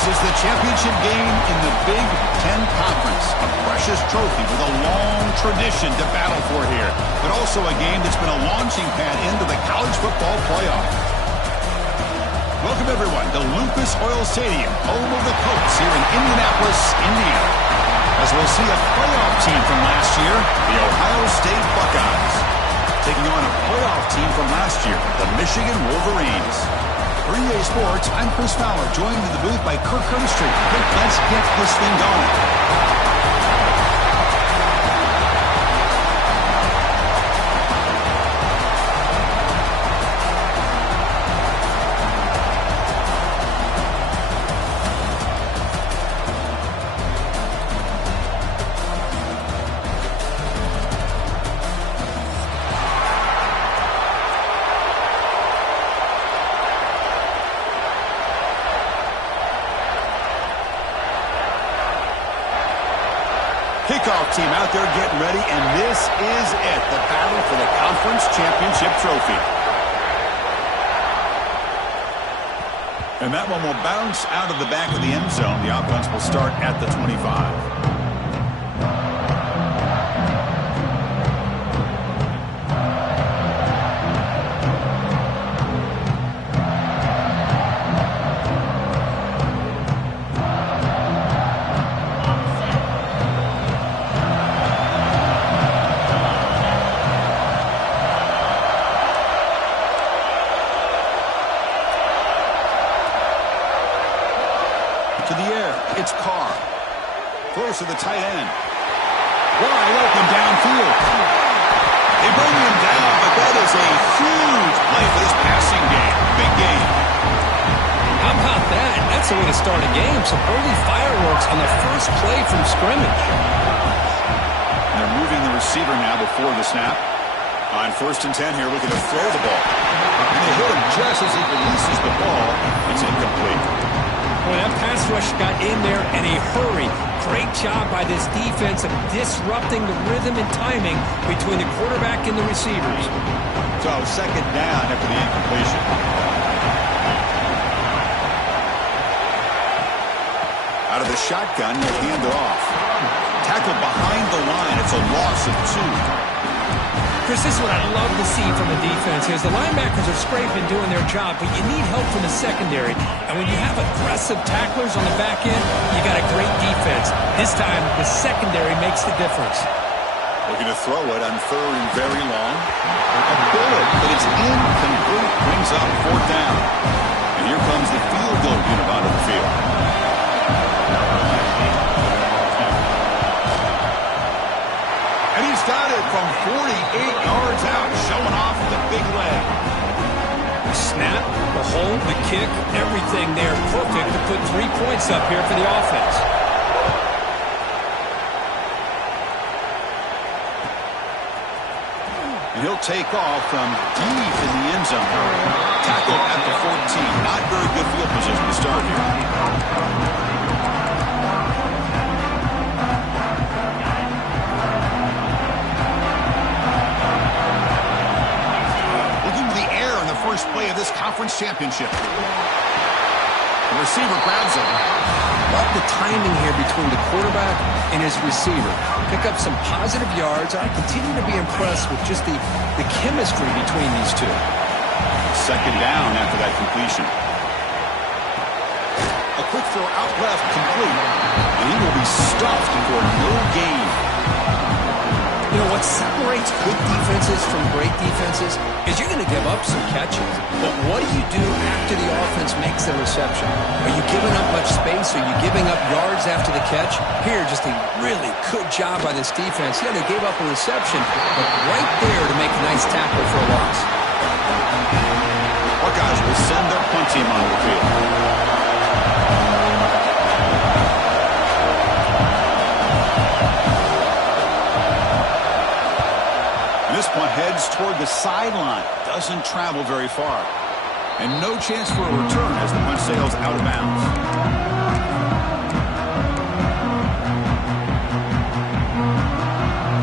is the championship game in the Big 10 Conference. A precious trophy with a long tradition to battle for here, but also a game that's been a launching pad into the college football playoff. Welcome, everyone, to Lucas Oil Stadium, home of the Colts here in Indianapolis, Indiana. As we'll see a playoff team from last year, the Ohio State Buckeyes, taking on a playoff team from last year, the Michigan Wolverines. For EA Sports, I'm Chris Fowler, joined in the booth by Kirk Herbstreit. Let's get this thing going. Kickoff team out there getting ready, and this is it, the battle for the conference championship trophy. And that one will bounce out of the back of the end zone. The offense will start at the 25. It's Carr. Close to the tight end. Wide open downfield. They bring him down, but that is a huge play for this passing game. Big game. How about that? That's the way to start a game. Some early fireworks on the first play from scrimmage. And they're moving the receiver now before the snap. On 1st and 10 here, looking to throw the ball. And they hit him just as he releases the ball. It's incomplete. Well, that pass rush got in there in a hurry. Great job by this defense of disrupting the rhythm and timing between the quarterback and the receivers. So, 2nd down after the incompletion. Out of the shotgun, he'll hand it off. Tackled behind the line. It's a loss of 2. Chris, this is what I love to see from the defense is the linebackers are scraping, doing their job, but you need help from the secondary. And when you have aggressive tacklers on the back end, you got a great defense. This time, the secondary makes the difference. Looking to throw it on 3rd and very long. A bullet, but it's incomplete. Brings up 4th down. And here comes the field goal unit onto the field. And he's got it from 48 yards out, showing off the big leg. The snap, the hold, the kick, everything there perfect to put 3 points up here for the offense. And he'll take off from deep in the end zone. Tackled at the 14. Not very good field position to start here. First play of this conference championship. The receiver grabs it. Love the timing here between the quarterback and his receiver. Pick up some positive yards. I continue to be impressed with just the chemistry between these two. 2nd down after that completion. A quick throw out left, complete. And he will be stuffed for no gain. You know, what separates good defenses from great defenses is you're going to give up some catches. But what do you do after the offense makes the reception? Are you giving up much space? Are you giving up yards after the catch? Here, just a really good job by this defense. Yeah, they gave up a reception, but right there to make a nice tackle for a loss. Buckeyes will send their punt team on the field. This punt heads toward the sideline. Doesn't travel very far. And no chance for a return as the punt sails out of bounds.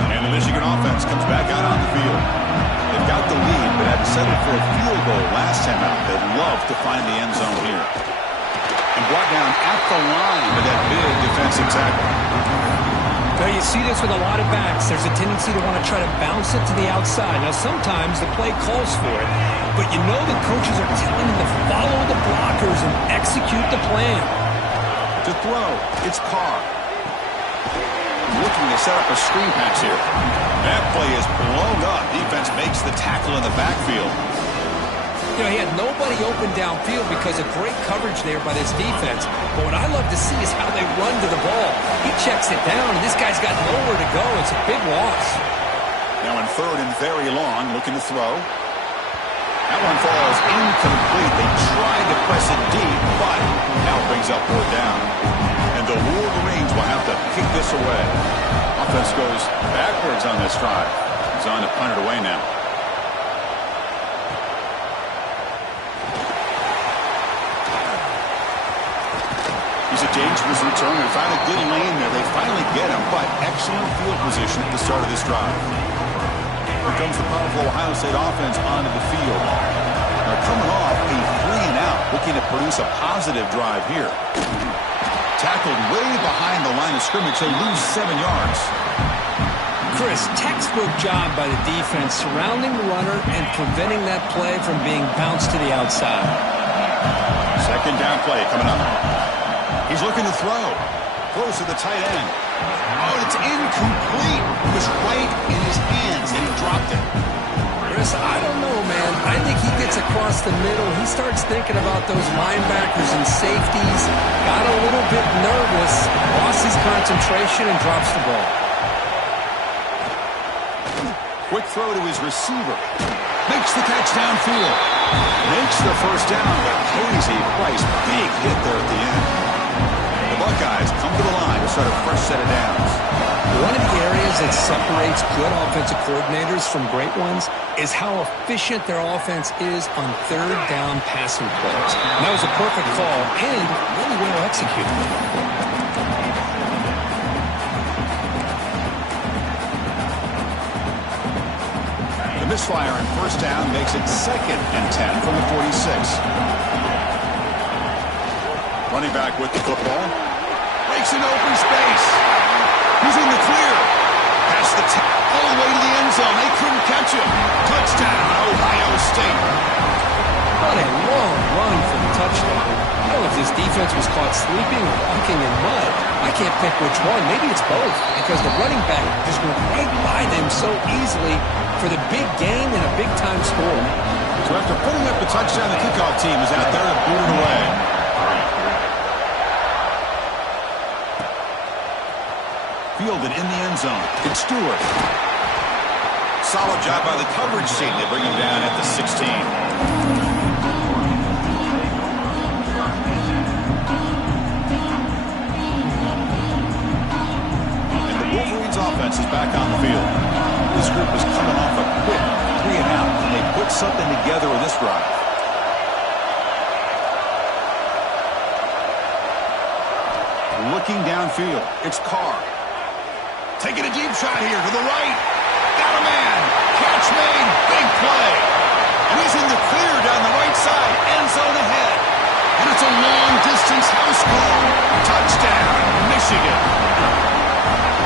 And the Michigan offense comes back out on the field. They've got the lead, but had to settle for a field goal last time out. They'd love to find the end zone here. And brought down at the line with that big defensive tackle. Now, you see this with a lot of backs. There's a tendency to want to try to bounce it to the outside. Now, sometimes the play calls for it, but you know the coaches are telling them to follow the blockers and execute the plan. To throw, it's Carr. Looking to set up a screen pass here. That play is blown up. Defense makes the tackle in the backfield. You know, he had nobody open downfield because of great coverage there by this defense. But what I love to see is how they run to the ball. He checks it down, and this guy's got nowhere to go. It's a big loss. Now in third and very long, looking to throw. That one falls incomplete. They tried to press it deep, but now brings up fourth down. And the Wolverines will have to kick this away. Offense goes backwards on this drive. He's on to punt it away now. He's a dangerous return and found a good lane there. They finally get him, but excellent field position at the start of this drive. Here comes the powerful Ohio State offense onto the field. They're coming off a 3-and-out, looking to produce a positive drive here. Tackled way behind the line of scrimmage. They lose 7 yards. Chris, textbook job by the defense surrounding the runner and preventing that play from being bounced to the outside. Second down play coming up. He's looking to throw. Throws to the tight end. Oh, it's incomplete. It was right in his hands, and he dropped it. Chris, I don't know, man. I think he gets across the middle. He starts thinking about those linebackers and safeties. Got a little bit nervous. Lost his concentration and drops the ball. Quick throw to his receiver. Makes the catch downfield. Makes the first down, but Casey Price, big hit there at the end. The Buckeyes come to the line to start a fresh set of downs. One of the areas that separates good offensive coordinators from great ones is how efficient their offense is on third down passing plays. And that was a perfect call and really well executed. The misfire on first down makes it 2nd and 10 from the 46. Running back with the football. Breaks an open space. He's in the clear. Past the all the way to the end zone. They couldn't catch him. Touchdown, Ohio State. What a long run for the touchdown. I don't know if this defense was caught sleeping or walking in mud. I can't pick which one. Maybe it's both because the running back just went right by them so easily for the big gain and a big-time score. So after putting up the touchdown, the kickoff team is out there to boot it away. Fielded in the end zone. It's Stewart. Solid job by the coverage team. They bring him down at the 16. And the Wolverines offense is back on the field. This group is coming off a quick 3-and-out. And they put something together in this drive. Looking downfield. It's Carr. Taking a deep shot here to the right. Got a man. Catch made. Big play. And he's in the clear down the right side. End zone ahead. And it's a long-distance house call. Touchdown, Michigan.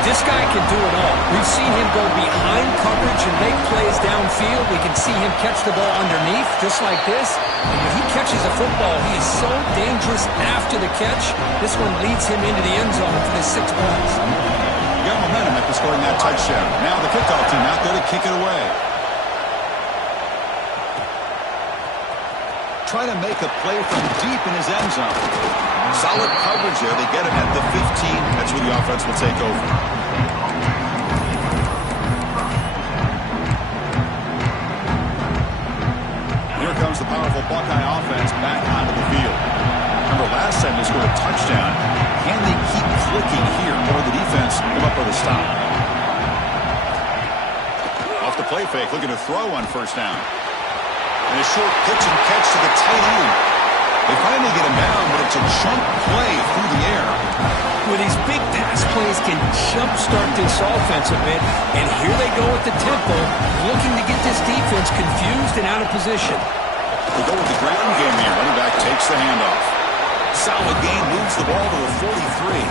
This guy can do it all. We've seen him go behind coverage and make plays downfield. We can see him catch the ball underneath just like this. And when he catches a football, he is so dangerous after the catch. This one leads him into the end zone for the 6 points. Got momentum after scoring that touchdown. Now the kickoff team out there to kick it away. Trying to make a play from deep in his end zone. Solid coverage there. They get him at the 15. That's where the offense will take over. Here comes the powerful Buckeye offense back onto the field. Remember last time they scored a touchdown. Can they keep clicking here, or the defense come up with a stop? Off the play fake, looking to throw on first down. And a short pitch and catch to the tight end. They finally get him down, but it's a jump play through the air. Well, these big pass plays can jumpstart this offense a bit, and here they go at the tempo, looking to get this defense confused and out of position. They go with the ground game here. Running back takes the handoff. Solid gain, moves the ball to the 43.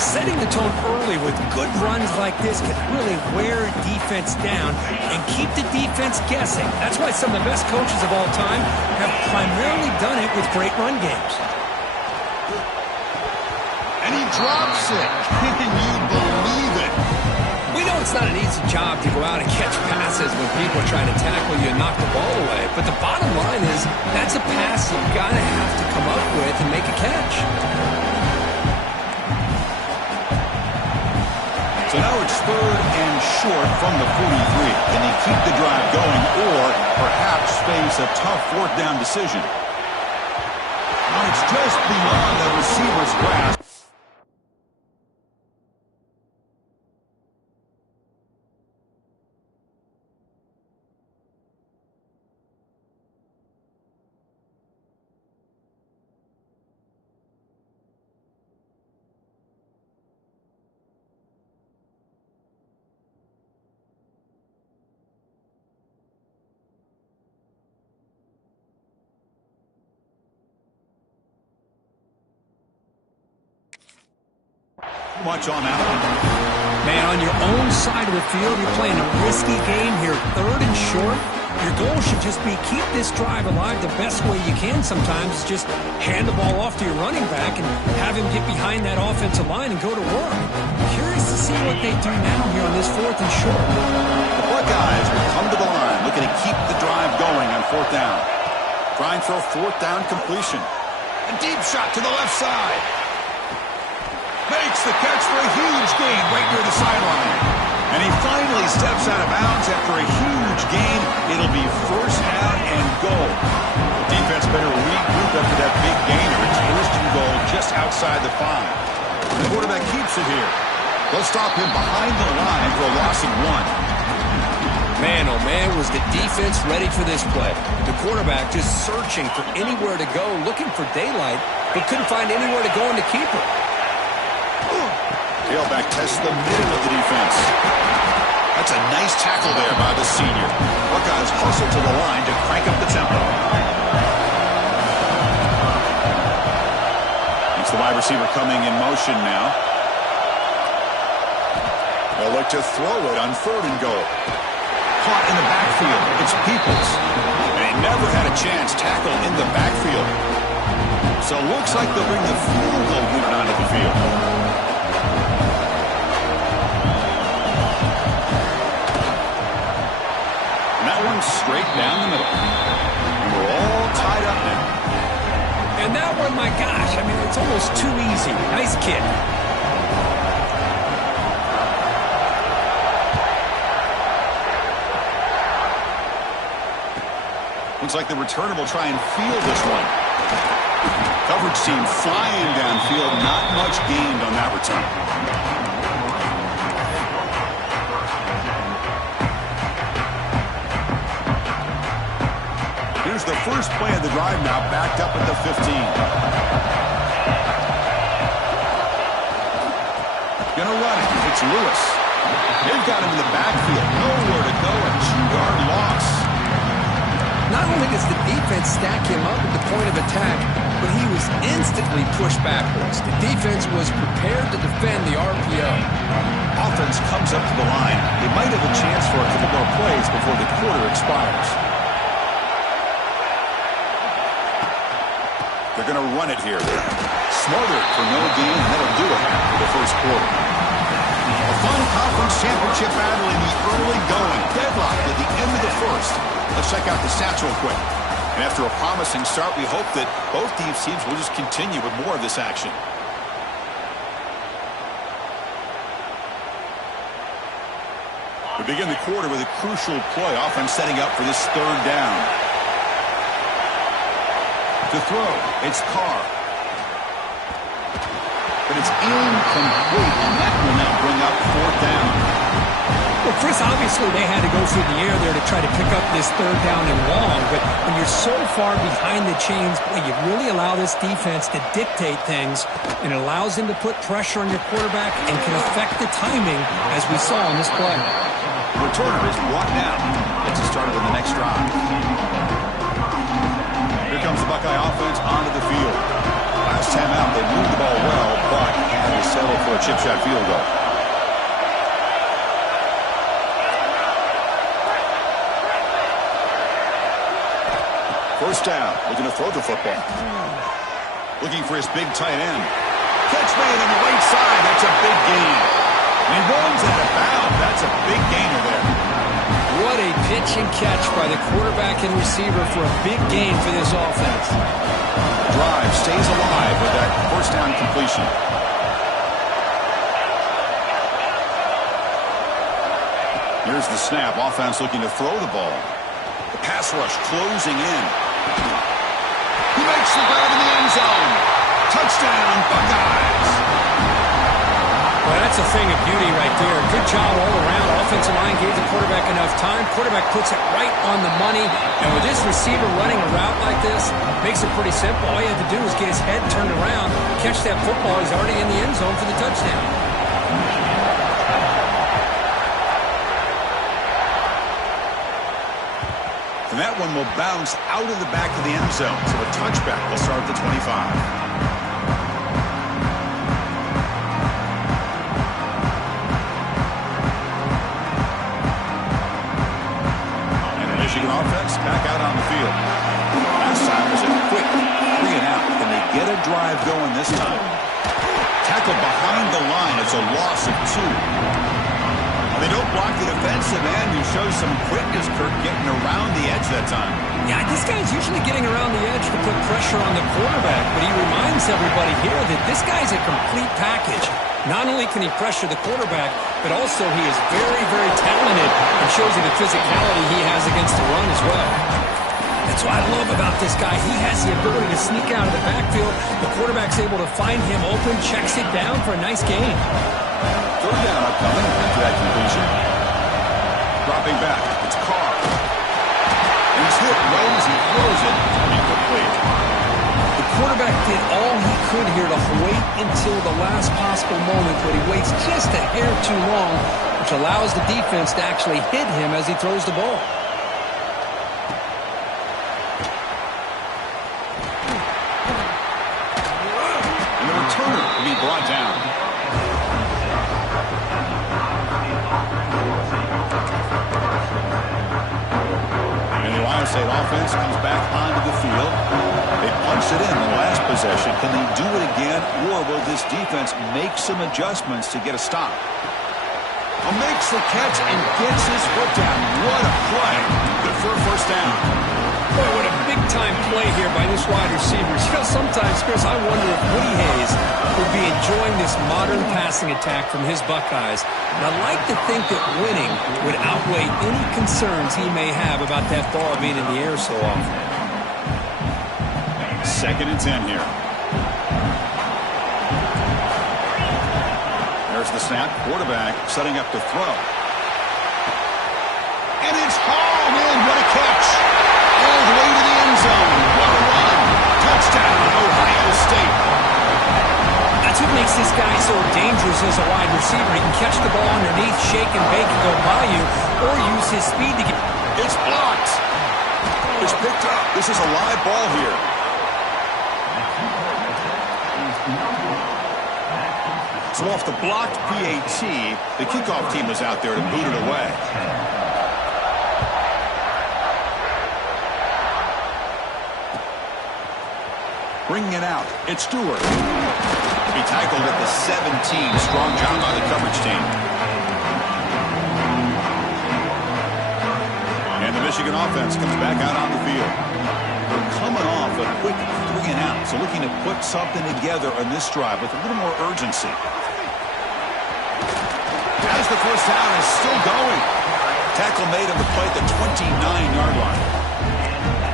Setting the tone early with good runs like this can really wear defense down and keep the defense guessing. That's why some of the best coaches of all time have primarily done it with great run games. And he drops it. Can you believe it? We know it's not an easy job to go out and catch passes when people are trying to tackle you and knock the ball away. But the bottom line is that's a pass you've got to have to come up with and make a catch. So now it's 3rd and short from the 43. Can he keep the drive going or perhaps face a tough 4th down decision? Now it's just beyond the receiver's grasp. Much on that one. Man, on your own side of the field, you're playing a risky game here, 3rd and short. Your goal should just be keep this drive alive the best way you can sometimes. Just hand the ball off to your running back and have him get behind that offensive line and go to work. Curious to see what they do now here on this 4th and short. The Buckeyes will come to the line, looking to keep the drive going on 4th down. Trying for a 4th down completion. A deep shot to the left side. Makes the catch for a huge gain right near the sideline. And he finally steps out of bounds after a huge gain. It'll be 1st down and goal. The defense better regroup after that big gainer. It's 1st and goal just outside the 5. The quarterback keeps it here. They'll stop him behind the line for a loss of 1. Man, oh man, was the defense ready for this play. The quarterback just searching for anywhere to go, looking for daylight, but couldn't find anywhere to go in the keeper. Tailback tests the middle of the defense. That's a nice tackle there by the senior. Buckeyes hustle to the line to crank up the tempo. It's the wide receiver coming in motion now. They'll look to throw it on 3rd and goal. Caught in the backfield. It's Peoples. And he never had a chance tackled in the backfield. So it looks like they'll bring the field goal unit onto the field. And that one's straight down the middle. And we're all tied up now. And that one, my gosh, I mean, it's almost too easy. Nice kick. Looks like the returner will try and field this one. Coverage team flying downfield. Not much gained on that return. Here's the first play of the drive now, backed up at the 15. Gonna run it. It's Lewis. They've got him in the backfield. Nowhere to go. A 2-yard loss. Not only does the defense stack him up at the point of attack, but he was instantly pushed backwards. The defense was prepared to defend the RPO. Offense comes up to the line. They might have a chance for a couple more plays before the quarter expires. They're going to run it here. Smothered for no gain, and that'll do it for the first quarter. A fun conference championship battle in the early going. Deadlock at the end of the first. Let's check out the stats real quick. And after a promising start, we hope that both these teams will just continue with more of this action. We begin the quarter with a crucial play. Offense setting up for this 3rd down. To throw, it's Carr. But it's incomplete, and that will now bring up 4th down. Well, Chris, obviously they had to go through the air there to try to pick up this 3rd down and long, but when you're so far behind the chains, boy, you really allow this defense to dictate things, and it allows them to put pressure on your quarterback and can affect the timing, as we saw on this play. The returner is brought down. Gets us started with the next drive. Here comes the Buckeye offense onto the field. a chip shot field goal. First down, looking to throw the football. Looking for his big tight end. Catch made on the right side. That's a big gain. And he runs out of bounds. That's a big gainer there. What a pitch and catch by the quarterback and receiver for a big gain for this offense. Drive stays alive with that first down completion. Here's the snap. Offense looking to throw the ball. The pass rush closing in. He makes the grab in the end zone. Touchdown, Buckeyes. Well, that's a thing of beauty right there. Good job all around. Offensive line gave the quarterback enough time. Quarterback puts it right on the money. And with this receiver running a route like this, makes it pretty simple. All he had to do was get his head turned around, catch that football. He's already in the end zone for the touchdown. And that one will bounce out of the back of the end zone. So a touchback will start at the 25. Michigan offense back out on the field. Last time was a quick 3 and out. Can they get a drive going this time? Tackle behind the line. It's a loss of 2. They don't block the defensive end, who shows some quickness, Kirk, getting around the edge that time. Yeah, this guy's usually getting around the edge to put pressure on the quarterback, but he reminds everybody here that this guy's a complete package. Not only can he pressure the quarterback, but also he is very, very talented and shows you the physicality he has against the run as well. That's what I love about this guy. He has the ability to sneak out of the backfield. The quarterback's able to find him open, checks it down for a nice gain. Third down upcoming after that completion. Dropping back. It's Carr. And he's hit right as he throws it. Incomplete. The quarterback did all he could here to wait until the last possible moment, but he waits just a hair too long, which allows the defense to actually hit him as he throws the ball. And the returner will be brought down. And the Ohio State offense comes back onto the field. They punched it in the last possession. Can they do it again, or will this defense make some adjustments to get a stop? Makes the catch and gets his foot down. What a play. Good for a first down. Boy, what a big-time play here by this wide receiver. You know, sometimes, Chris, I wonder if Woody Hayes would be enjoying this modern passing attack from his Buckeyes. And I'd like to think that winning would outweigh any concerns he may have about that ball being in the air so often. 2nd and 10 here. There's the snap. Quarterback setting up to throw. And it's hauled in. What a catch. All the way to the end zone. What a run. Touchdown, Ohio State. That's what makes this guy so dangerous as a wide receiver. He can catch the ball underneath, shake and bake and go by you, or use his speed to get... It's blocked. It's picked up. This is a live ball here. So off the blocked PAT, the kickoff team is out there to boot it away. Bringing it out, it's Stewart. He tackled at the 17. Strong job by the coverage team. And the Michigan offense comes back out on the field. They're coming off a quick 3 and out, so looking to put something together on this drive with a little more urgency. As the first down is still going. Tackle made on the play at the 29-yard line.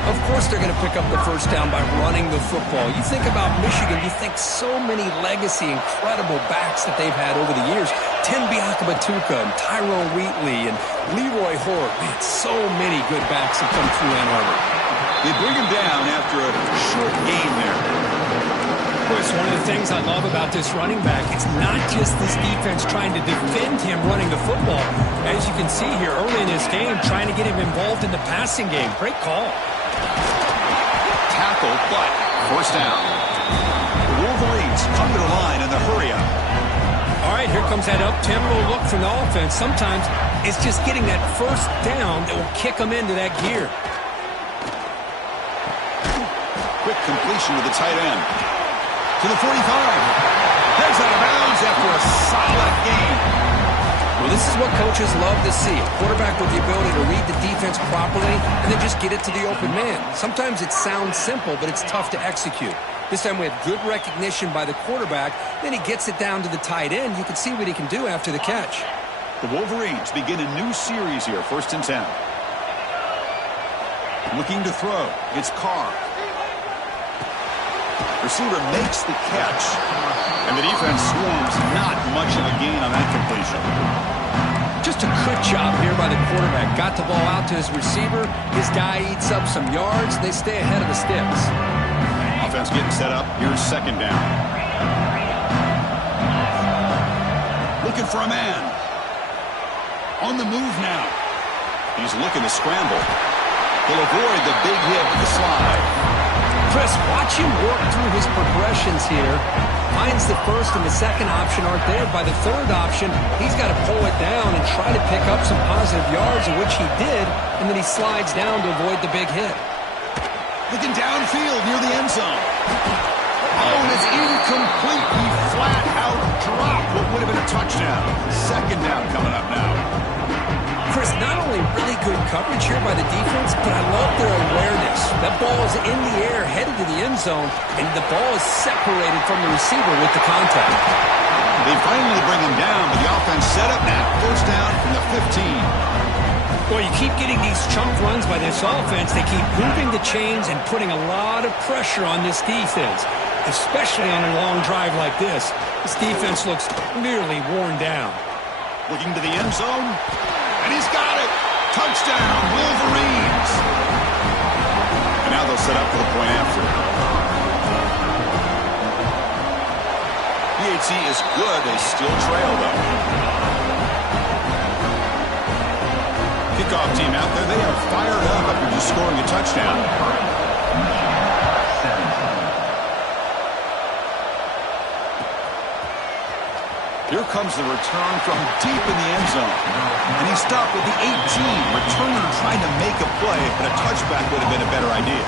Of course they're going to pick up the first down by running the football. You think about Michigan, you think so many legacy, incredible backs that they've had over the years. Tim Biakabatuka and Tyrone Wheatley and Leroy Hort. Man, so many good backs have come through Ann Arbor. They bring him down after a short game there. Chris, one of the things I love about this running back, it's not just this defense trying to defend him running the football. As you can see here early in this game, trying to get him involved in the passing game. Great call. Tackle, but first down. The Wolverines come to the line in the hurry-up. All right, here comes that up-tempo look from the offense. Sometimes it's just getting that first down that will kick them into that gear. Quick completion to the tight end. To the 45. Heads out of bounds after a solid game. Well, this is what coaches love to see. A quarterback with the ability to read the defense properly and then just get it to the open man. Sometimes it sounds simple, but it's tough to execute. This time we have good recognition by the quarterback. Then he gets it down to the tight end. You can see what he can do after the catch. The Wolverines begin a new series here, 1st and 10. Looking to throw. It's Carr. Receiver makes the catch. And the defense swarms. Not much of a gain on that completion. Just a good job here by the quarterback. Got the ball out to his receiver. His guy eats up some yards. They stay ahead of the sticks. Offense getting set up. Here's 2nd down. Looking for a man. On the move now. He's looking to scramble. He'll avoid the big hit with the slide. Chris, watch him work through his progressions here. Finds the first and the second option aren't there. By the third option, he's got to pull it down and try to pick up some positive yards, in which he did, and then he slides down to avoid the big hit. Looking downfield near the end zone. Oh, and it's incomplete. He flat out dropped what would have been a touchdown. 2nd down coming up now. Chris, not only really good coverage here by the defense, but I love their awareness. That ball is in the air, headed to the end zone, and the ball is separated from the receiver with the contact. They finally bring him down, but the offense set up that 1st down from the 15. Well, you keep getting these chunk runs by this offense. They keep moving the chains and putting a lot of pressure on this defense, especially on a long drive like this. This defense looks nearly worn down. Looking to the end zone, and he's got it. Touchdown, Wolverines. And now they'll set up for the point after. BHC is good. They still trail, though. Kickoff team out there, they are fired up after just scoring a touchdown. Here comes the return from deep in the end zone. And he stopped at the 18, returning and trying to make a play, but a touchback would have been a better idea.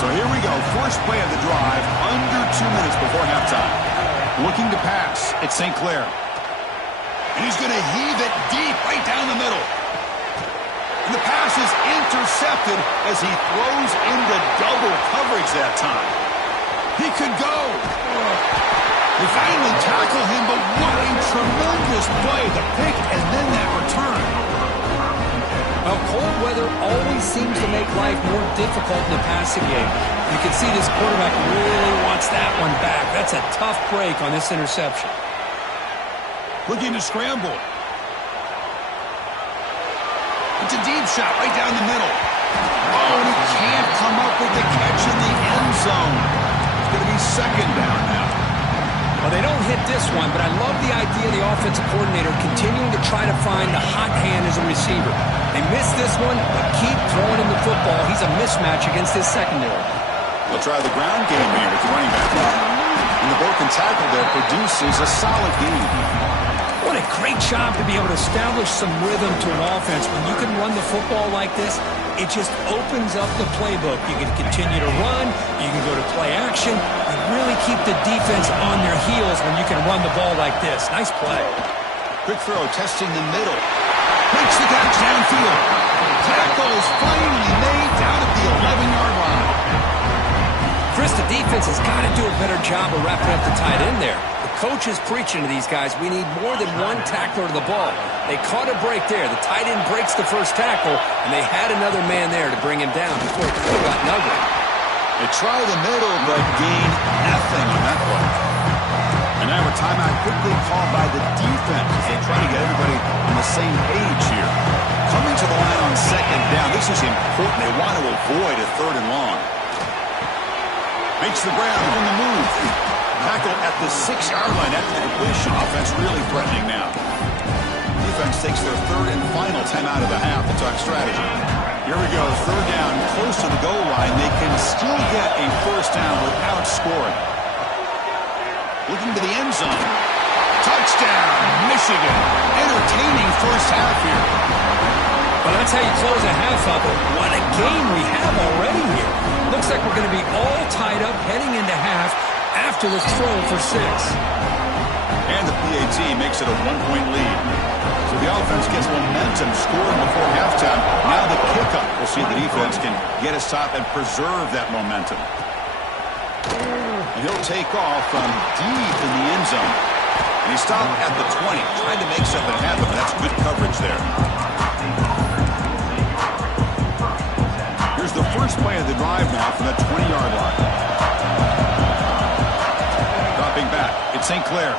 So here we go, first play of the drive, under 2 minutes before halftime. Looking to pass, it's St. Clair. And he's going to heave it deep right down the middle. And the pass is intercepted as he throws into double coverage that time. He could go. They finally tackle him, but what a tremendous play. The pick and then that return. Well, cold weather always seems to make life more difficult in the passing game. You can see this quarterback really wants that one back. That's a tough break on this interception. Looking to scramble. It's a deep shot right down the middle. Oh, and he can't come up with the catch in the end zone. It's going to be 2nd down now. Well, they don't hit this one, but I love the idea of the offensive coordinator continuing to try to find the hot hand as a receiver. They missed this one, but keep throwing him the football. He's a mismatch against his secondary. They'll try the ground game here with the running back. And the broken tackle there produces a solid gain. What a great job to be able to establish some rhythm to an offense. When you can run the football like this, it just opens up the playbook. You can continue to run. You can go to play action. And really keep the defense on their heels when you can run the ball like this. Nice play. Quick throw, testing the middle. Makes the catch downfield. Tackle is finally made down at the 11-yard line. Chris, the defense has got to do a better job of wrapping up the tight end there. The coach is preaching to these guys, we need more than one tackler to the ball. They caught a break there. The tight end breaks the first tackle, and they had another man there to bring him down before it could have gotten ugly. They try the middle, but gain nothing on that one. And now a timeout quickly called by the defense as they try to get everybody on the same page here. Coming to the line on 2nd down, this is important. They want to avoid a 3rd and long. Makes the ground on the move. Tackle at the 6-yard line at the completion. Offense really threatening now. Defense takes their 3rd and final timeout of the half to talk strategy. Here we go, 3rd down, close to the goal line. They can still get a 1st down without scoring. Looking to the end zone. Touchdown, Michigan. Entertaining first half here. Well, that's how you close a half up. What a game we have already here. Looks like we're going to be all tied up heading into half after this throw for 6. And the PAT makes it a 1-point lead. So the offense gets momentum scoring before halftime. Now the kickoff. We'll see if the defense can get a stop and preserve that momentum. And he'll take off from deep in the end zone. And he stopped at the 20, trying to make something happen, but that's good coverage there. Here's the first play of the drive now from the 20-yard line. Dropping back, it's St. Clair.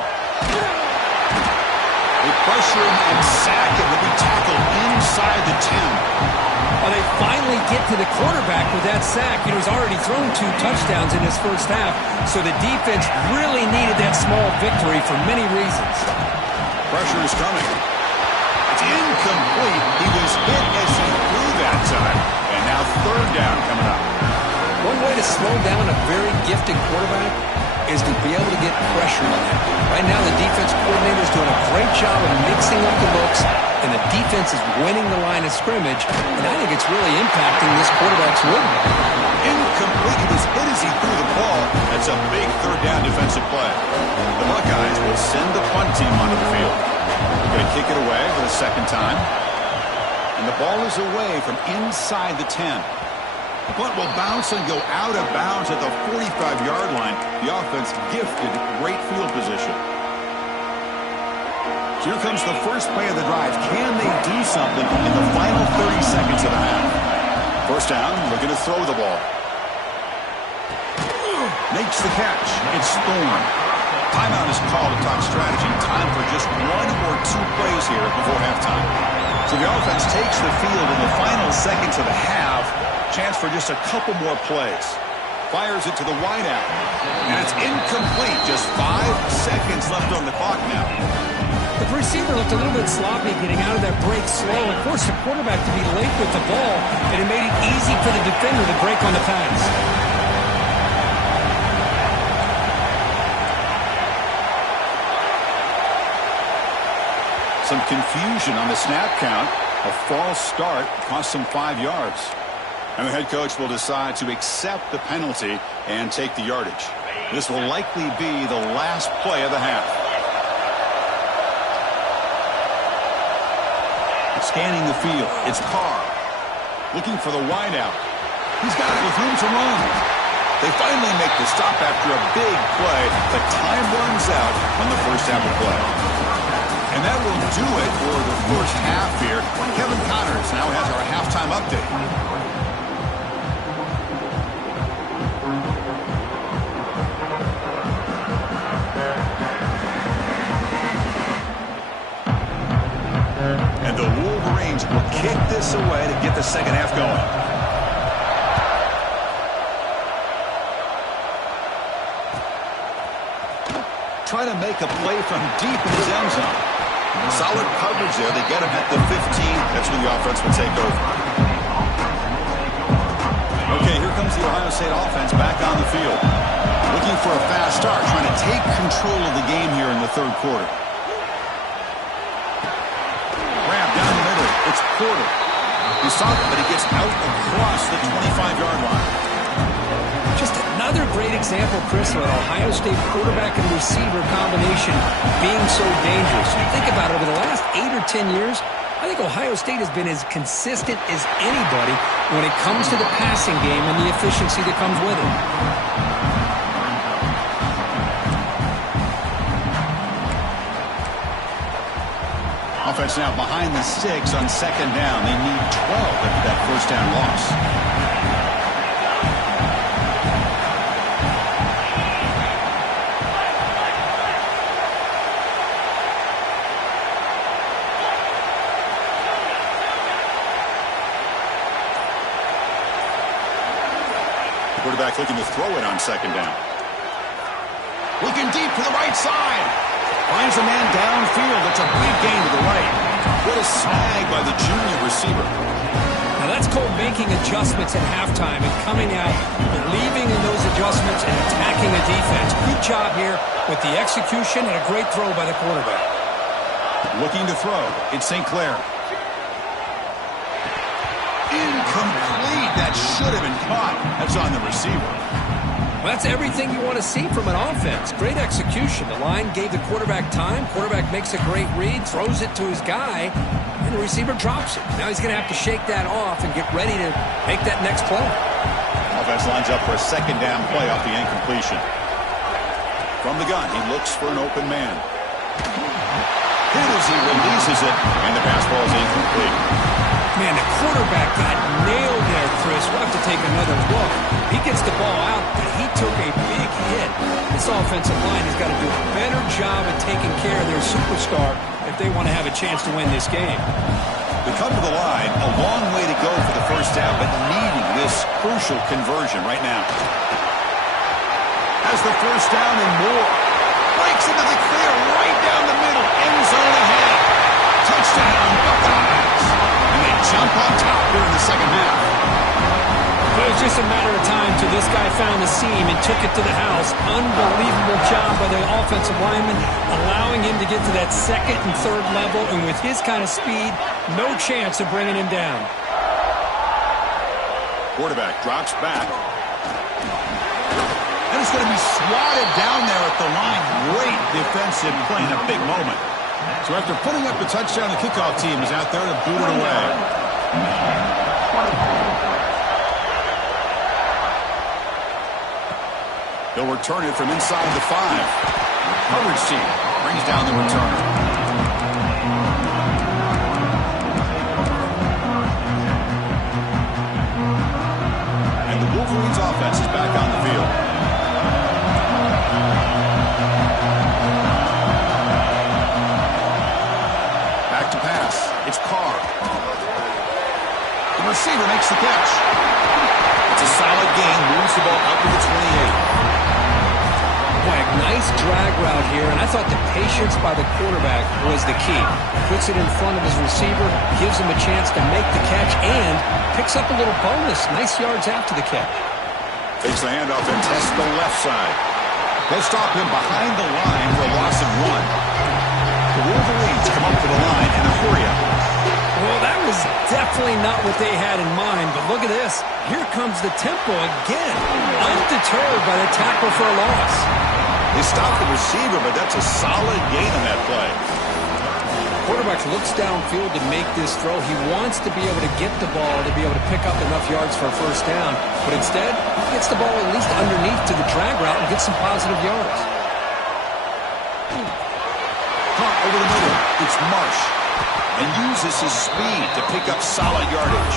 They pressure him and sack him. He'll be tackled inside the 10. Well, they finally get to the quarterback with that sack. He's already thrown 2 touchdowns in his first half, so the defense really needed that small victory for many reasons. Pressure is coming. It's incomplete. He was hit as he threw that time. And now third down coming up. One way to slow down a very gifted quarterback is to be able to get pressure on him. Right now, the defense coordinator is doing a great job of mixing up the looks, and the defense is winning the line of scrimmage, and I think it's really impacting this quarterback's rhythm. Incomplete. He was hit as he threw the ball. That's a big third down defensive play. The Buckeyes will send the punt team onto the field. They're going to kick it away for the second time. And the ball is away from inside the 10. The punt will bounce and go out of bounds at the 45-yard line. The offense gifted great field position. So here comes the first play of the drive. Can they do something in the final 30 seconds of the half? First down, looking to throw the ball. Makes the catch. It's Thorne. Timeout is called to talk strategy. Time for just 1 or 2 plays here before halftime. So the offense takes the field in the final seconds of the half. Chance for just a couple more plays. Fires it to the wideout. And it's incomplete. Just 5 seconds left on the clock now. The receiver looked a little bit sloppy getting out of that break slow and forced the quarterback to be late with the ball, and it made it easy for the defender to break on the pass. Some confusion on the snap count. A false start cost them 5 yards. And the head coach will decide to accept the penalty and take the yardage. This will likely be the last play of the half. Scanning the field, it's Carr. Looking for the wideout. He's got it with room to run. They finally make the stop after a big play. The time runs out on the first half of play. And that will do it for the first half here. Kevin Connors now has our halftime update. And the Wolverines will kick this away to get the second half going. Try to make a play from deep in his end zone. Solid coverage there. They get him at the 15. That's when the offense will take over. Okay, here comes the Ohio State offense back on the field. Looking for a fast start, trying to take control of the game here in the third quarter. Down the middle, it's Porter. He saw it, but he gets out across the 25-yard line. Just another great example, Chris, of Ohio State quarterback and receiver combination being so dangerous. You think about it, over the last 8 or 10 years, I think Ohio State has been as consistent as anybody when it comes to the passing game and the efficiency that comes with it. Offense now behind the 6 on second down. They need 12 after that first down loss. Quarterback looking to throw it on second down. Looking deep to the right side. Finds a man downfield. It's a big gain to the right. What a snag by the junior receiver. Now Now that's called making adjustments at halftime and coming out, believing in those adjustments and attacking a defense. Good job here with the execution and a great throw by the quarterback. Looking to throw. It's St. Clair. Incomplete. That should have been caught. That's on the receiver. Well, that's everything you want to see from an offense. Great execution. The line gave the quarterback time. Quarterback makes a great read, throws it to his guy, and the receiver drops it. Now he's going to have to shake that off and get ready to make that next play. Offense lines up for a second down play off the incompletion. From the gun, he looks for an open man. Hit as he releases it, and the pass ball is incomplete. Man, the quarterback got nailed there, Chris. We'll have to take another look. He gets the ball out, but he took a big hit. This offensive line has got to do a better job of taking care of their superstar if they want to have a chance to win this game. They come to the line, a long way to go for the first down, but needing this crucial conversion right now. Has the first down and more. Breaks into the clear right down the middle. End zone ahead. Touchdown, Buckeyes. And they jump on top here in the second half. It was just a matter of time till this guy found the seam and took it to the house. Unbelievable job by the offensive lineman, allowing him to get to that second and third level, and with his kind of speed, no chance of bringing him down. Quarterback drops back. And it's going to be swatted down there at the line. Great defensive play in a big moment. So after putting up the touchdown, the kickoff team is out there to boot it away. They'll return it from inside the 5. Coverage team brings down the returner. And the Wolverines offense is back on the field. Back to pass. It's Carr. The receiver makes the catch. It's a solid gain. Moves the ball up to the 28. Boy, a nice drag route here, and I thought the patience by the quarterback was the key. Puts it in front of his receiver, gives him a chance to make the catch, and picks up a little bonus. Nice yards after the catch. Takes the handoff and tests the left side. They'll stop him behind the line for a loss of 1. The Wolverines come up to the line in a hurry-up. Well, that was definitely not what they had in mind, but look at this. Here comes the tempo again. Undeterred by the tackle for a loss. They stop the receiver, but that's a solid gain on that play. Quarterback looks downfield to make this throw. He wants to be able to get the ball to be able to pick up enough yards for a first down, but instead, he gets the ball at least underneath to the drag route and gets some positive yards. Caught over the middle. It's Marsh. And uses his speed to pick up solid yardage.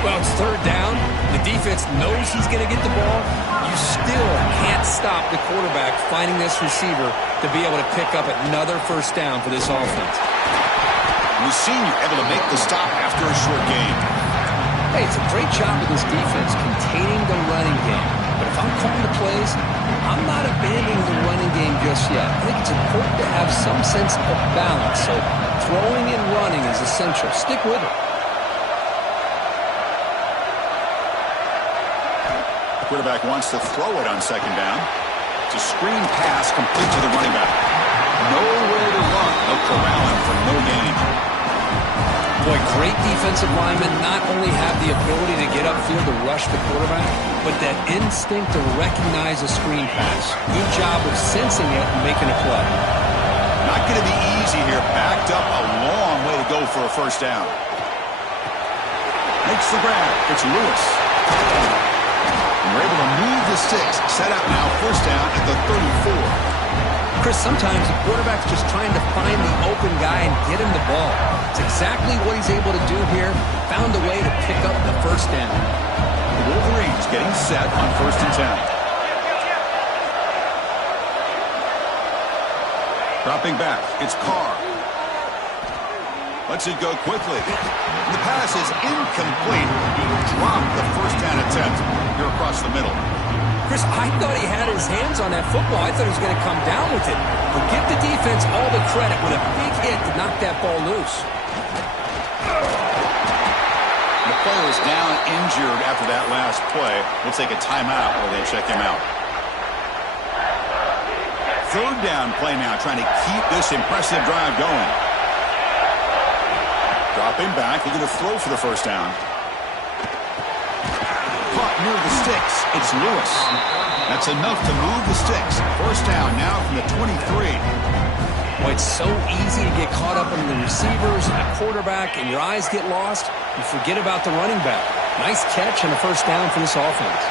Well, it's third down. The defense knows he's going to get the ball. You still can't stop the quarterback finding this receiver to be able to pick up another first down for this offense. We've seen you able to make the stop after a short game. Hey, it's a great job of this defense containing the running game. But if I'm calling the plays, I'm not abandoning the running game just yet. I think it's important to have some sense of balance. So throwing and running is essential. Stick with it. The quarterback wants to throw it on second down. It's a screen pass complete to the running back. Nowhere to run. They'll corral him for no gain. Boy, great defensive linemen not only have the ability to get upfield to rush the quarterback, but that instinct to recognize a screen pass. Good job of sensing it and making a play. Not going to be easy here. Backed up a long way to go for a first down. Makes the grab. It's Lewis. And we're able to move the sticks. Set up now. First down at the 34. Chris, sometimes the quarterback's just trying to find the open guy and get him the ball. It's exactly what he's able to do here. Found a way to pick up the first down. The Wolverines getting set on 1st and 10. Dropping back, it's Carr. Lets it go quickly. The pass is incomplete. He dropped the first down attempt here across the middle. Chris, I thought he had his hands on that football. I thought he was going to come down with it. But give the defense all the credit with a big hit to knock that ball loose. player is down injured after that last play. We'll take a timeout while they check him out. Third down play now, trying to keep this impressive drive going. Dropping back, looking to throw for the first down. Caught near the sticks. It's Lewis. That's enough to move the sticks. First down now from the 23. Boy, it's so easy to get caught up in the receivers and the quarterback, and your eyes get lost. You forget about the running back. Nice catch and a first down for this offense.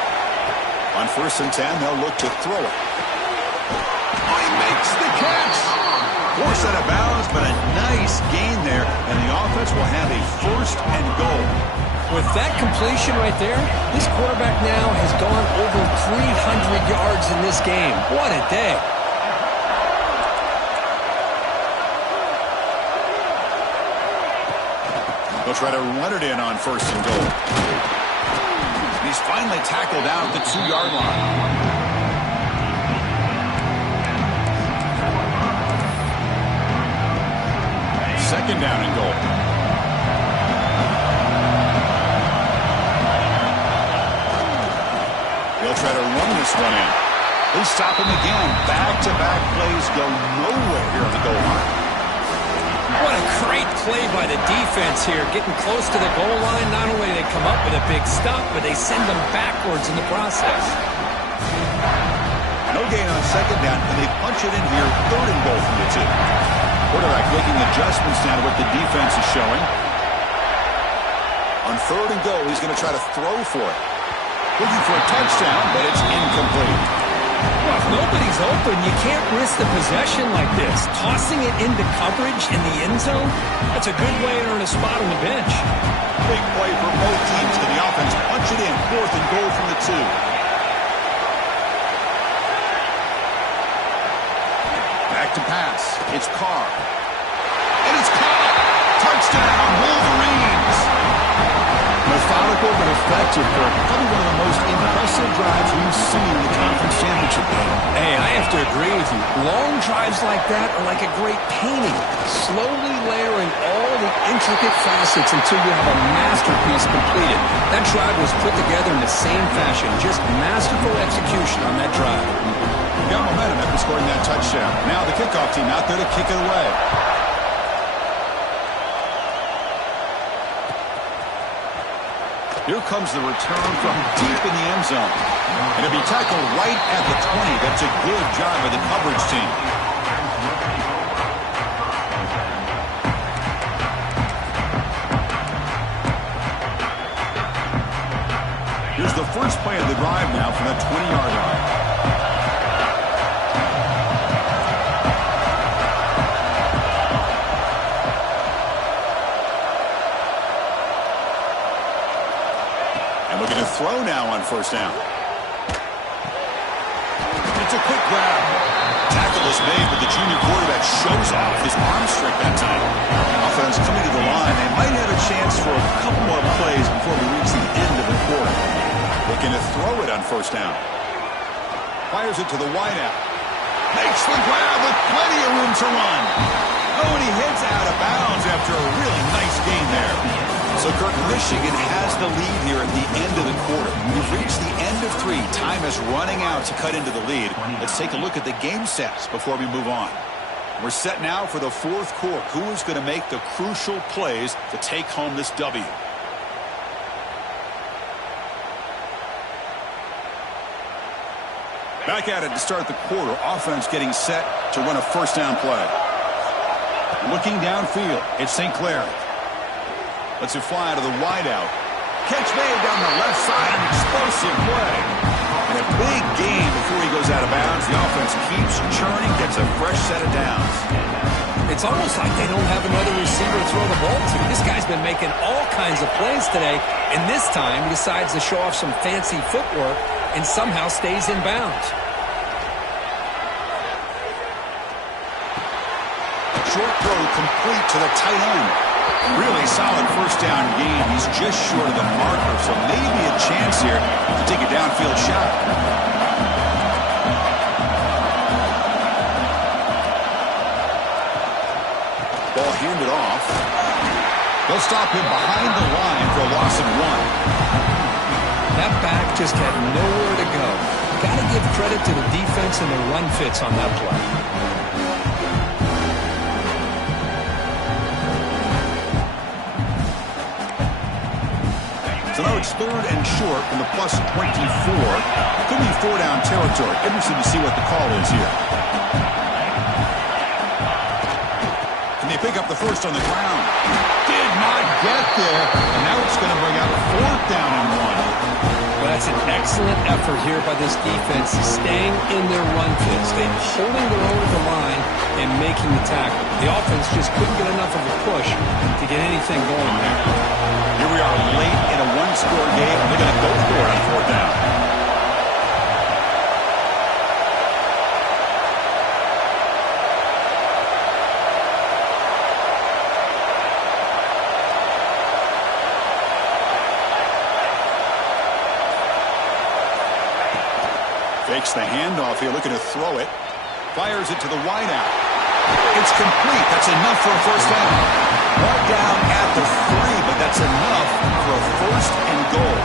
On 1st and 10, they'll look to throw it. Oh, he makes the catch. Forced out of bounds, but a nice gain there, and the offense will have a 1st and goal. With that completion right there, this quarterback now has gone over 300 yards in this game. What a day. They'll try to run it in on 1st and goal. He's finally tackled out at the 2-yard line. Second down and goal. They'll try to run this one in. They stop him again. Back-to-back plays go nowhere here on the goal line. What a great play by the defense here. Getting close to the goal line, not only do they come up with a big stop, but they send them backwards in the process. No gain on second down, and they punch it in here. 3rd and goal from the 2. Quarterback making adjustments now to what the defense is showing. On 3rd and goal, he's going to try to throw for it. Looking for a touchdown, but it's incomplete. Well, if nobody's open, you can't risk the possession like this. Tossing it into coverage in the end zone, that's a good way to earn a spot on the bench. Big play for both teams. Can the offense punch it in? 4th and goal from the 2. Back to pass. It's Carr. And it's caught. Touchdown, Wolverines. Methodical but effective, Kirk. Probably one of the most impressive drives we've seen in the conference championship game. Hey, I have to agree with you. Long drives like that are like a great painting. Slowly layering all the intricate facets until you have a masterpiece completed. That drive was put together in the same fashion. Just masterful execution on that drive. Got momentum after scoring that touchdown. Now the kickoff team out there to kick it away. Here comes the return from deep in the end zone. And it'll be tackled right at the 20. That's a good job by the coverage team. Here's the first play of the drive now from the 20-yard line. Throw now on 1st down. It's a quick grab. Tackle is made, but the junior quarterback shows off his arm strength that time. Offense coming to the line. They might have a chance for a couple more plays before we reach the end of the quarter. Looking to throw it on 1st down. Fires it to the wideout. Makes the grab with plenty of room to run. Oh, and he heads out of bounds after a really nice gain there. So, Kirk, Michigan has the lead here at the end of the quarter. We've reached the end of 3. Time is running out to cut into the lead. Let's take a look at the game sets before we move on. We're set now for the 4th quarter. Who is going to make the crucial plays to take home this W? Back at it to start the quarter. Offense getting set to run a 1st down play. Looking downfield, it's St. Clair. Lets it fly to the wideout. Catch made down the left side. An explosive play. And a big gain before he goes out of bounds. The offense keeps churning, gets a fresh set of downs. It's almost like they don't have another receiver to throw the ball to. This guy's been making all kinds of plays today, and this time he decides to show off some fancy footwork and somehow stays in bounds. Short throw complete to the tight end. Really solid 1st down gain. He's just short of the marker, so maybe a chance here to take a downfield shot. Ball handed off. They'll stop him behind the line for a loss of 1. That back just had nowhere to go. Got to give credit to the defense and their run fits on that play. So now it's 3rd and short from the +24. Could be 4-down territory. Interesting to see what the call is here. Can they pick up the first on the ground? Did not get there. And now it's going to bring out a 4th down and 1. Well, that's an excellent effort here by this defense, staying in their run fits. They're holding their own at the line and making the tackle. The offense just couldn't get enough of a push to get anything going there. Here we are late in a one-score game, and they're going to go for it on 4th down. Fakes the handoff here, looking to throw it. Fires it to the wideout. It's complete. That's enough for a first down. Brought down at the 3, but that's enough for a 1st and goal.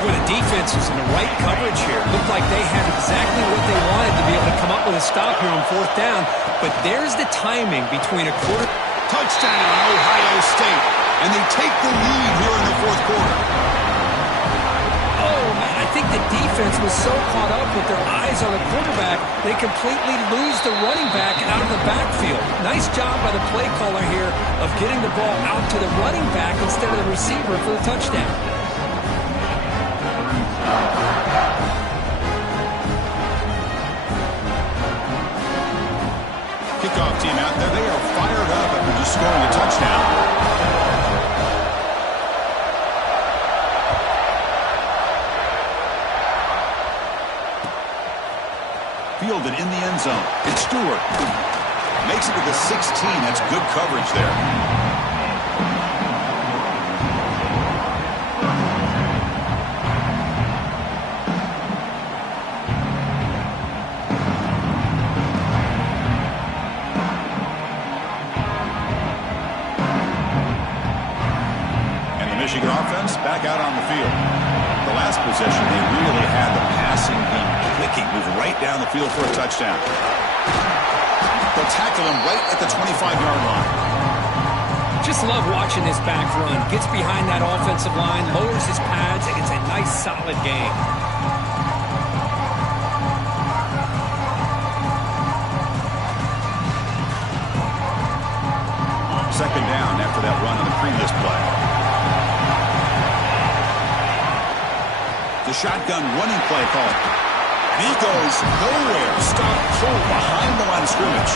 Well, the defense is in the right coverage here. Looked like they had exactly what they wanted to be able to come up with a stop here on 4th down. But there's the timing between a quarter. Touchdown, Ohio State. And they take the lead here in the 4th quarter. I think the defense was so caught up with their eyes on the quarterback, they completely lose the running back out of the backfield. Nice job by the play caller here of getting the ball out to the running back instead of the receiver for the touchdown. Kickoff team out there. They are fired up after just scoring a touchdown. Fielded in the end zone. It's Stewart. Makes it to the 16. That's good coverage there. And the Michigan offense back out on the field. The last possession, they really had the passing game clicking, move right down the field for a touchdown. They'll tackle him right at the 25-yard line. Just love watching this back run. Gets behind that offensive line, lowers his pads, and gets a nice solid gain. Second down after that run on the previous play. The shotgun running play call. And he goes nowhere. Stop pull behind the line of scrimmage.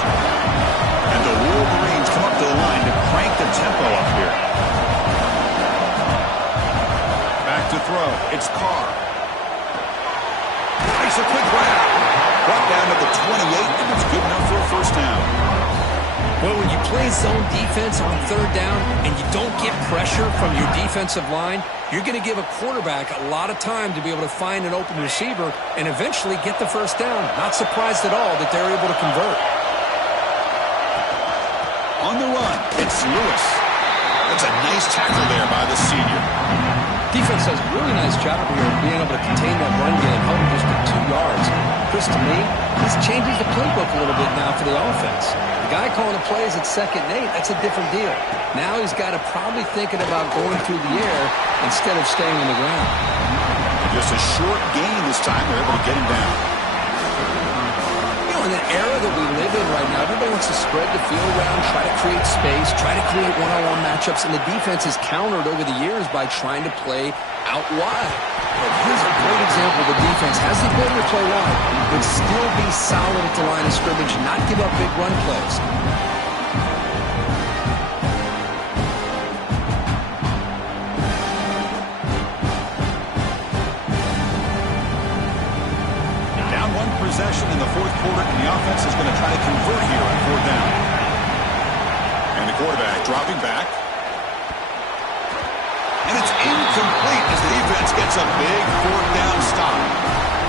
And the Wolverines come up to the line to crank the tempo up here. Back to throw. It's Carr. Nice a quick grab. Brought down to the 28, and it's good enough for a first down. Well, when you play zone defense on 3rd down and you don't get pressure from your defensive line, you're going to give a quarterback a lot of time to be able to find an open receiver and eventually get the first down. Not surprised at all that they're able to convert. On the run, it's Lewis. That's a nice tackle there by the senior. Defense does a really nice job here of being able to contain that run game, held just for 2 yards. Chris, to me, this changes the playbook a little bit now for the offense. The guy calling the plays at 2nd and 8, that's a different deal. Now he's got to probably thinking about going through the air instead of staying on the ground. Just a short gain this time. They're able to get him down. You know, in the era that we live in right now, everybody wants to spread the field around, try to create space, try to create one-on-one matchups, and the defense has countered over the years by trying to play out wide. But here's a great example. The defense has the ability to play wide, but still be solid at the line of scrimmage, not give up big run plays. Down one possession in the 4th quarter, and the offense is going to try to convert here on 4th down. And the quarterback dropping back. And it's incomplete as the defense gets a big 4th down stop.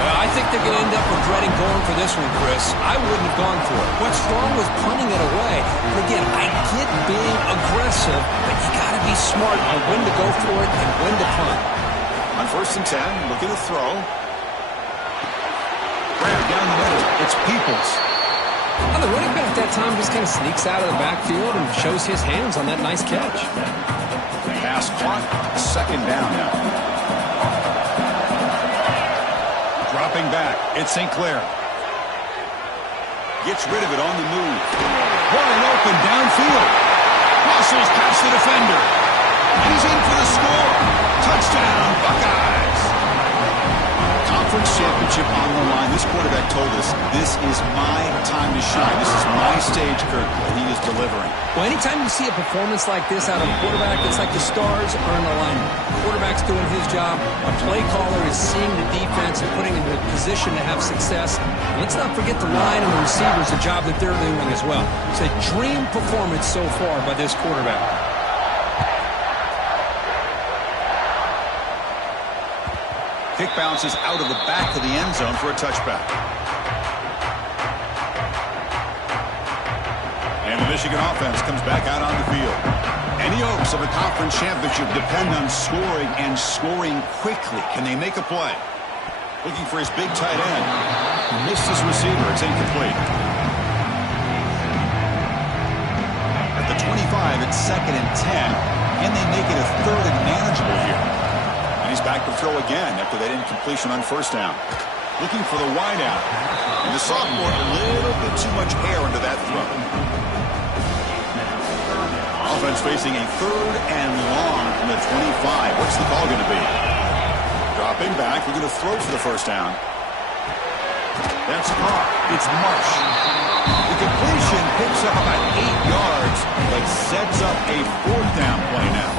Well, I think they're going to end up regretting going for this one, Chris. I wouldn't have gone for it. What's wrong with punting it away? But again, I get being aggressive, but you got to be smart on when to go for it and when to punt. On 1st and 10, looking to throw. Grab down the middle. It's Peoples. Well, the running back that time just kind of sneaks out of the backfield and shows his hands on that nice catch. Pass caught. 2nd down now. Dropping back. It's St. Clair. Gets rid of it on the move. Wide open downfield. Muscles past the defender. He's in for the score. Touchdown, Buckeyes. Conference championship on the line. This quarterback told us, this is my time to shine. This is my stage, Kirk, and he is delivering. Well, anytime you see a performance like this out of a quarterback, it's like the stars are in alignment. The quarterback's doing his job. A play caller is seeing the defense and putting him in a position to have success. And let's not forget the line and the receivers, the job that they're doing as well. It's a dream performance so far by this quarterback. Kick bounces out of the back of the end zone for a touchback. And the Michigan offense comes back out on the field. Any hopes of a conference championship depend on scoring and scoring quickly. Can they make a play? Looking for his big tight end. Missed his receiver. It's incomplete. At the 25, it's 2nd and 10. Can they make it a 3rd and manageable here? He's back to throw again after that incompletion on 1st down. Looking for the wideout. And the sophomore, a little bit too much air into that throw. Offense facing a 3rd and long from the 25. What's the call going to be? Dropping back. We're going to throw for the 1st down. That's caught. It's Marsh. The completion picks up about 8 yards, but sets up a 4th down play now.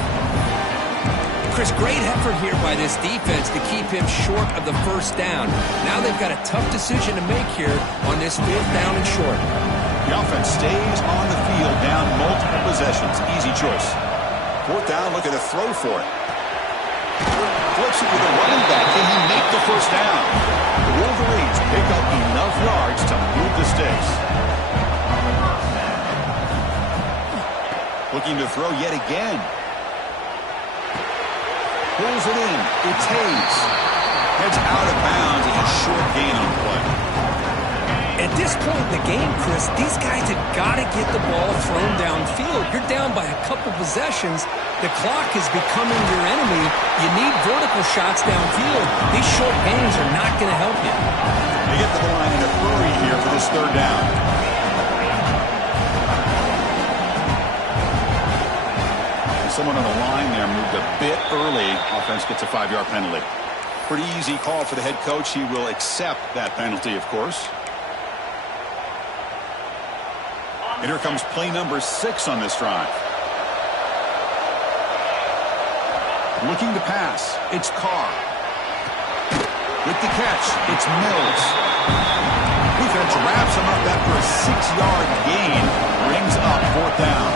Chris, great effort here by this defense to keep him short of the 1st down. Now they've got a tough decision to make here on this 5th down and short. The offense stays on the field down multiple possessions. Easy choice. 4th down, looking to throw for it. Flips it with a running back. Can he make the 1st down? The Wolverines pick up enough yards to move the sticks. Looking to throw yet again. Pulls it in. It's Hayes. Heads out of bounds and a short gain on play. At this point in the game, Chris, these guys have got to get the ball thrown downfield. You're down by a couple possessions. The clock is becoming your enemy. You need vertical shots downfield. These short gains are not going to help you. They get to the line in a hurry here for this 3rd down. Someone on the line there moved a bit early. Offense gets a 5-yard penalty. Pretty easy call for the head coach. He will accept that penalty, of course. And here comes play number 6 on this drive. Looking to pass. It's Carr. With the catch, it's Mills. Defense wraps him up after a 6-yard gain. Brings up 4th down.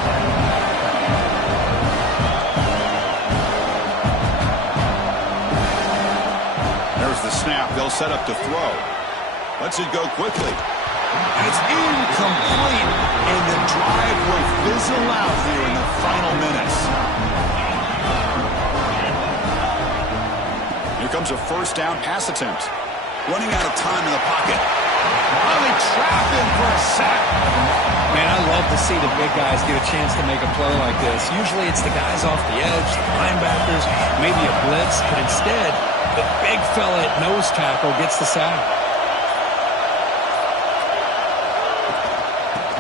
The snap, they'll set up to throw. Lets it go quickly. And it's incomplete. And the drive will fizzle out here in the final minutes. Here comes a 1st down pass attempt. Running out of time in the pocket. Oh, they trap him for a sack. Man, I love to see the big guys get a chance to make a play like this. Usually it's the guys off the edge, the linebackers, maybe a blitz, but instead the big fella at nose tackle gets the sack.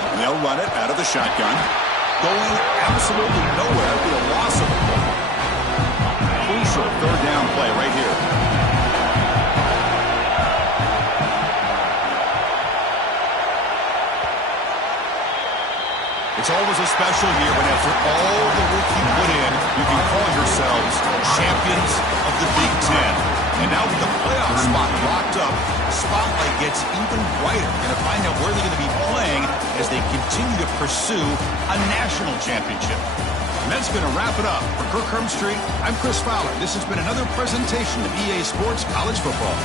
And they'll run it out of the shotgun. Going absolutely nowhere with a loss of the ball. Crucial 3rd down play right here. It's always a special year when after all the work you put in, you can call yourselves champions of the Big 10. And now with the playoff spot locked up, the spotlight gets even brighter. We're going to find out where they're going to be playing as they continue to pursue a national championship. And that's going to wrap it up. For Kirk Hermstreet, I'm Chris Fowler. This has been another presentation of EA Sports College Football.